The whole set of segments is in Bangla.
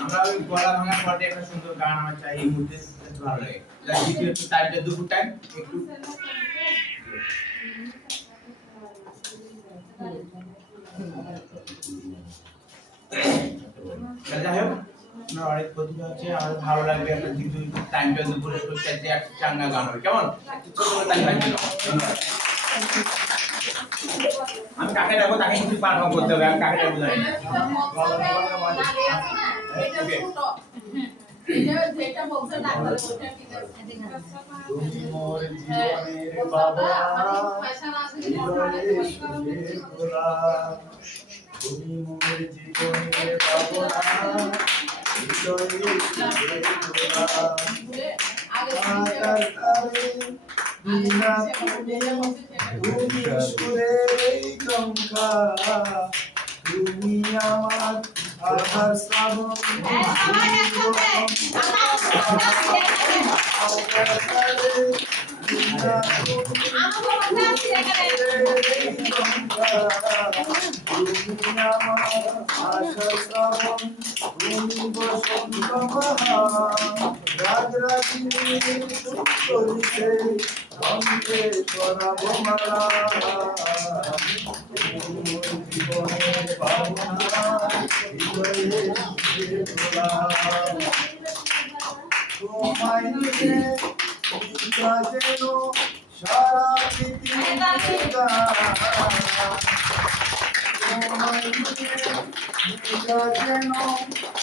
আমরা ওই গলা ভাঙার পরে একটা সুন্দর গান আমার চাই এই মুহূর্তে ভালো লাগে দ্বিতীয় একটু টাইমটা দুপুর টাইম একটু যাই হোক আমরা অনেক প্রতিভা আছে আর ভালো লাগবে একটা দ্বিতীয় টাইমটা দুপুরে একটু চাইতে একটা চাঙ্গা গান হবে কেমন ছোট করে তালি বাজিয়ে দাও আমি কাকে ডাকবো তাকে কিছু পারফর্ম করতে হবে আমি কাকে ডাকবো জানি তুমি মোর জীবনের বাবা তুমি মোর জীবনের বাবা তুমি সুরের এই টঙ্কা তুমি আমার আধার শ্রাবণ তোমায় নিয়ে যেন সারা পৃথিবী তোমায় নিয়ে যেন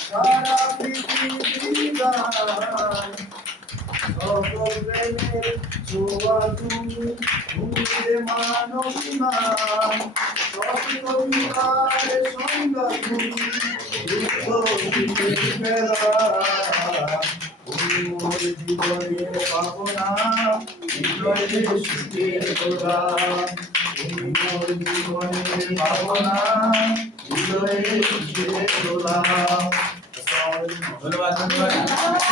সারা পৃথিবী সকল প্রেমের ছোঁয়া তুমি ভুলে মানবিমান সকল বিকারে সন্ধ্যা তুমি দুঃখ বেলা তুমি মোর জীবনের ভাবনা হৃদয়ে সুখের তোরা তুমি মোর জীবনের ভাবনা হৃদয়ে সুখের তোরা ধন্যবাদ ধন্যবাদ